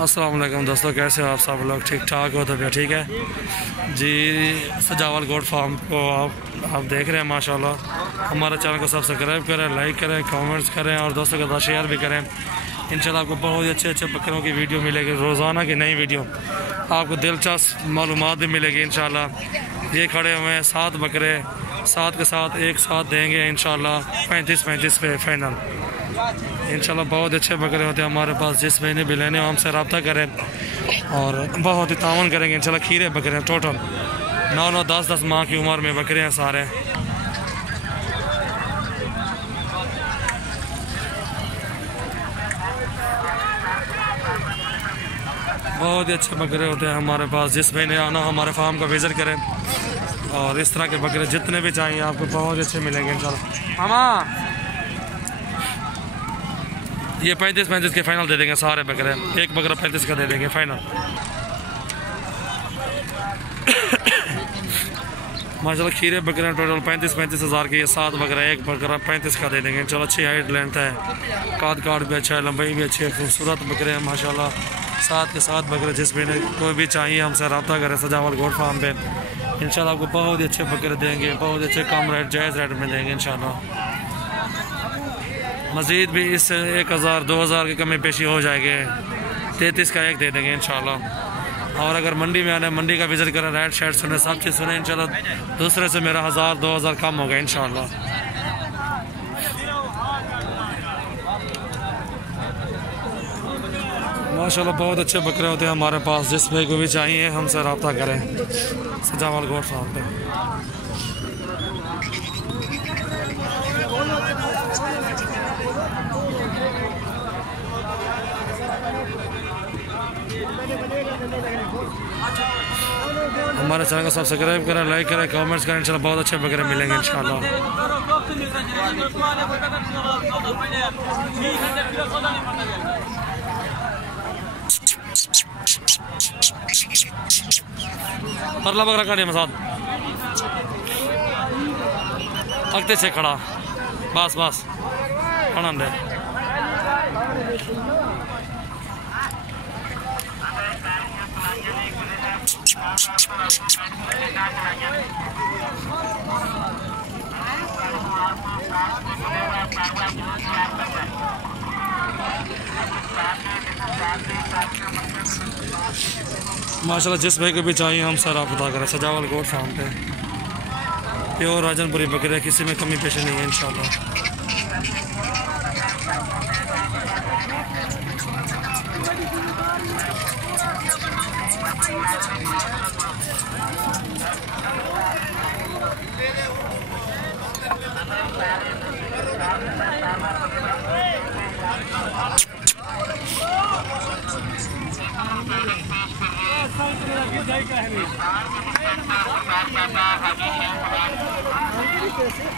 अस्सलाम वालेकुम दोस्तों, कैसे हो आप सब लोग? ठीक ठाक हो? तबीयत ठीक है जी। सजावल गोट फार्म को आप देख रहे हैं माशाल्लाह। हमारे चैनल को सब्सक्राइब करें, लाइक करें, कमेंट्स करें और दोस्तों के साथ शेयर भी करें। इंशाल्लाह आपको बहुत ही अच्छे बकरों की वीडियो मिलेगी, रोज़ाना की नई वीडियो, आपको दिलचस्प मालूमात भी मिलेगी इंशाल्लाह। ये खड़े हुए हैं 7 बकरे, 7 के साथ एक साथ देंगे इंशाल्लाह 35 पे फाइनल। इंशाल्लाह बहुत अच्छे बकरे होते हैं हमारे पास। जिस महीने भी लेने हो हमसे रब्ता करें और बहुत ही तावन करेंगे इंशाल्लाह। खीरे बकरे हैं टोटल 9 10 माह की उम्र में बकरे हैं सारे। बहुत ही अच्छे बकरे होते हैं हमारे पास। जिस महीने आना हमारे फार्म का विज़िट करें और इस तरह के बकरे जितने भी चाहिए आपको बहुत अच्छे मिलेंगे इंशाल्लाह। मामा ये 35 के फाइनल दे देंगे सारे बकरे। एक बकरा 35 का दे देंगे फाइनल। माशाल्लाह खीरे बकरे टोटल 35 हज़ार के। ये 7 बकरा, एक बकरा 35 का दे देंगे। चलो अच्छी हाइट लेंथ है, काट भी अच्छा है, लंबाई भी अच्छी है, खूबसूरत बकरे हैं माशाल्लाह। 7 के 7 बकरे। जिस भी कोई भी चाहिए हमसे रब्ता करें सजावल गोट फार्म पे। इंशाल्लाह आपको बहुत ही अच्छे बकरे देंगे, बहुत अच्छे कम रेट जायज़ रेट में देंगे इंशाल्लाह। मज़ीद भी इससे 1000 2000 की कमी पेशी हो जाएगी। 33 का एक दे देंगे इंशाल्लाह। और अगर मंडी में आना है, मंडी का विज़िट करें, रेट शेट सुने, सब चीज़ सुने इंशाल्लाह। दूसरे से मेरा 1000 2000 कम होगा इंशाल्लाह। माशाल्लाह बहुत अच्छे बकरे होते हैं हमारे पास। जिस भाई को भी चाहिए हमसे रब्ता करें सजावल गोट फार्म पे। हमारे चैनल को सब्सक्राइब करें, लाइक करें, कमेंट्स करें। इंशाल्लाह बहुत अच्छे बकरे मिलेंगे इंशाल्लाह। परला बकरा काटे मसाद अगते से खड़ा बस खड़ा दे। माशाल्लाह जिस भाई को भी चाहिए हम सर आप बता करें सजावल गोट फार्म पे। प्योर राजनपुरी बकरे, किसी में कमी पेशी नहीं है इंशाल्लाह।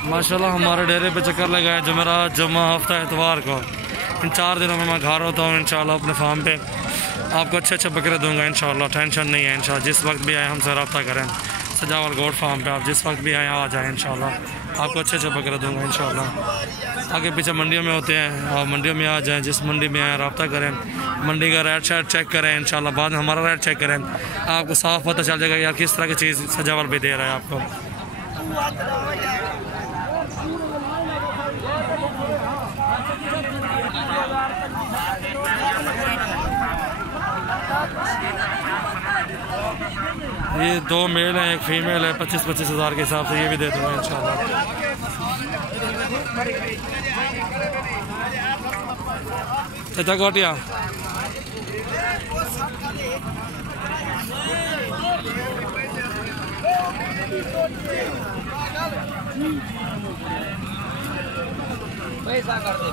माशाल्लाह हमारे डेरे पे चक्कर लगाया जुमेरात, जुम्मा, हफ्ता, इतवार को। इन 4 दिनों में मैं घर होता हूँ इंशाल्लाह अपने फार्म पे। आपको अच्छे बकरे दूंगा इंशाल्लाह, टेंशन नहीं है इंशाल्लाह। जिस वक्त भी आए हमसे रब्ता करें सजावल गोट फार्म पे। आप जिस वक्त भी आए आ जाएँ इंशाल्लाह, आपको अच्छे बकरे दूंगा इंशाल्लाह। आगे पीछे मंडियों में होते हैं, आप मंडियों में आ जाएँ, जिस मंडी में आए रब्ता करें, मंडी का रेट शेट चेक करें इंशाल्लाह। बाद में हमारा रेट चेक करें, आपको साफ पता चल जाएगा यार किस तरह की चीज़ सजावल भी दे रहा है आपको। ये 2 मेल हैं, 1 फीमेल है। 25 हज़ार के हिसाब से ये भी दे दूँगा इंशाल्लाह। चाचा गोटिया पैसा कर दे।